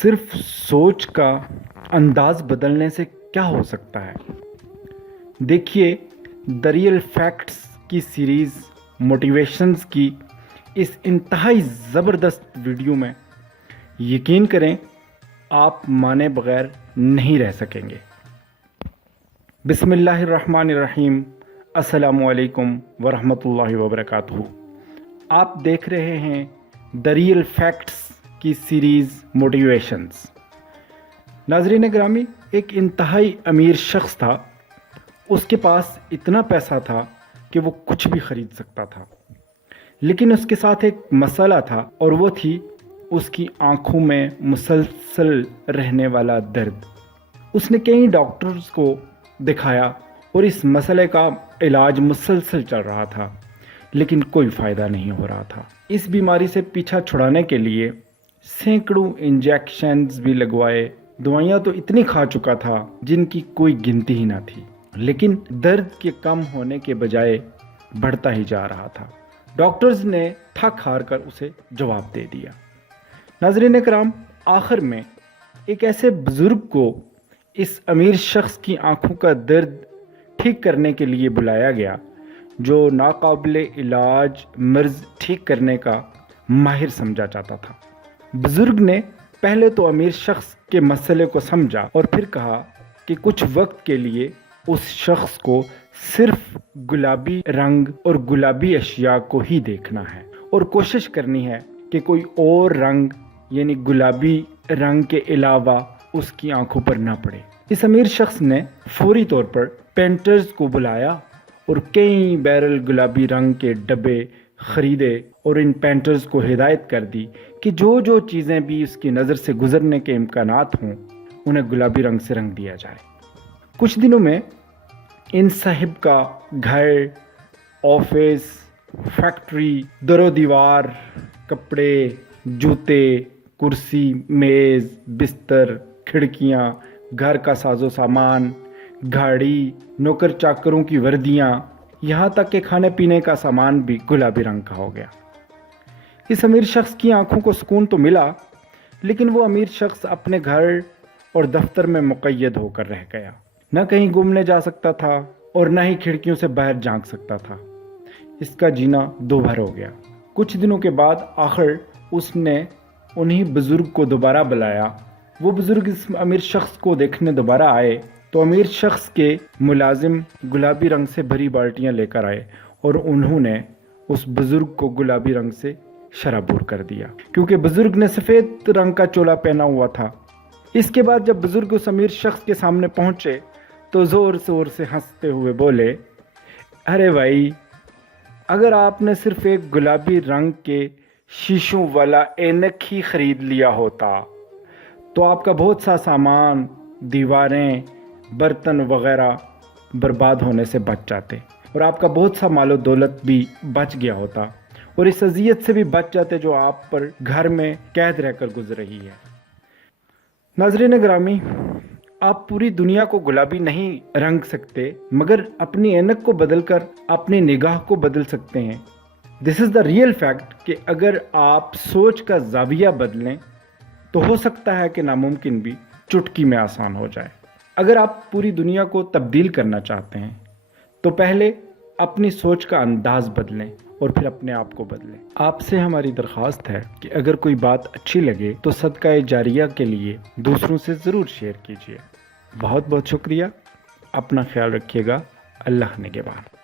صرف سوچ کا انداز بدلنے سے کیا ہو سکتا ہے؟ دیکھیے دی ریئل فیکٹس کی سیریز موٹیویشنز کی اس انتہائی زبردست ویڈیو میں یقین کریں آپ مانے بغیر نہیں رہ سکیں گے۔ بسم اللہ الرحمن الرحیم، السلام علیکم ورحمۃ اللہ وبرکاتہ۔ آپ دیکھ رہے ہیں دی ریئل فیکٹس کی سیریز موٹیویشنز۔ ناظرین گرامی، ایک انتہائی امیر شخص تھا۔ اس کے پاس اتنا پیسہ تھا کہ وہ کچھ بھی خرید سکتا تھا، لیکن اس کے ساتھ ایک مسئلہ تھا، اور وہ تھی اس کی آنکھوں میں مسلسل رہنے والا درد۔ اس نے کئی ڈاکٹرز کو دکھایا اور اس مسئلے کا علاج مسلسل چل رہا تھا، لیکن کوئی فائدہ نہیں ہو رہا تھا۔ اس بیماری سے پیچھا چھڑانے کے لیے سینکڑوں انجیکشنز بھی لگوائے، دوائیاں تو اتنی کھا چکا تھا جن کی کوئی گنتی ہی نہ تھی، لیکن درد کے کم ہونے کے بجائے بڑھتا ہی جا رہا تھا۔ ڈاکٹرز نے تھک ہار کر اسے جواب دے دیا۔ ناظرین کرام، آخر میں ایک ایسے بزرگ کو اس امیر شخص کی آنکھوں کا درد ٹھیک کرنے کے لیے بلایا گیا، جو ناقابل علاج مرض ٹھیک کرنے کا ماہر سمجھا جاتا تھا۔ بزرگ نے پہلے تو امیر شخص کے مسئلے کو سمجھا اور پھر کہا کہ کچھ وقت کے لیے اس شخص کو صرف گلابی رنگ اور گلابی اشیاء کو ہی دیکھنا ہے، اور کوشش کرنی ہے کہ کوئی اور رنگ یعنی گلابی رنگ کے علاوہ اس کی آنکھوں پر نہ پڑے۔ اس امیر شخص نے فوری طور پر پینٹرز کو بلایا اور کئی بیرل گلابی رنگ کے ڈبے خریدے، اور ان پینٹرز کو ہدایت کر دی کہ جو جو چیزیں بھی اس کی نظر سے گزرنے کے امکانات ہوں انہیں گلابی رنگ سے رنگ دیا جائے۔ کچھ دنوں میں ان صاحب کا گھر، آفس، فیکٹری، در و دیوار، کپڑے، جوتے، کرسی، میز، بستر، کھڑکیاں، گھر کا ساز و سامان، گاڑی، نوکر چاکروں کی وردیاں، یہاں تک کہ کھانے پینے کا سامان بھی گلابی رنگ کا ہو گیا۔ اس امیر شخص کی آنکھوں کو سکون تو ملا، لیکن وہ امیر شخص اپنے گھر اور دفتر میں مقید ہو کر رہ گیا۔ نہ کہیں گھومنے جا سکتا تھا اور نہ ہی کھڑکیوں سے باہر جھانک سکتا تھا۔ اس کا جینا دوبھر ہو گیا۔ کچھ دنوں کے بعد آخر اس نے انہی بزرگ کو دوبارہ بلایا۔ وہ بزرگ اس امیر شخص کو دیکھنے دوبارہ آئے تو امیر شخص کے ملازم گلابی رنگ سے بھری بالٹیاں لے کر آئے، اور انہوں نے اس بزرگ کو گلابی رنگ سے شرابور کر دیا، کیونکہ بزرگ نے سفید رنگ کا چولا پہنا ہوا تھا۔ اس کے بعد جب بزرگ اس امیر شخص کے سامنے پہنچے تو زور زور سے ہنستے ہوئے بولے، ارے بھائی، اگر آپ نے صرف ایک گلابی رنگ کے شیشوں والا اینک ہی خرید لیا ہوتا تو آپ کا بہت سا سامان، دیواریں، برتن وغیرہ برباد ہونے سے بچ جاتے، اور آپ کا بہت سا مال و دولت بھی بچ گیا ہوتا، اور اس اذیت سے بھی بچ جاتے جو آپ پر گھر میں قید رہ کر گزر رہی ہے۔ ناظرین گرامی، آپ پوری دنیا کو گلابی نہیں رنگ سکتے، مگر اپنی اینک کو بدل کر اپنی نگاہ کو بدل سکتے ہیں۔ دس از دا ریئل فیکٹ کہ اگر آپ سوچ کا زاویہ بدلیں تو ہو سکتا ہے کہ ناممکن بھی چٹکی میں آسان ہو جائے۔ اگر آپ پوری دنیا کو تبدیل کرنا چاہتے ہیں تو پہلے اپنی سوچ کا انداز بدلیں اور پھر اپنے آپ کو بدلیں۔ آپ سے ہماری درخواست ہے کہ اگر کوئی بات اچھی لگے تو صدقہ جاریہ کے لیے دوسروں سے ضرور شیئر کیجیے۔ بہت بہت شکریہ، اپنا خیال رکھیے گا، اللہ نگہبان۔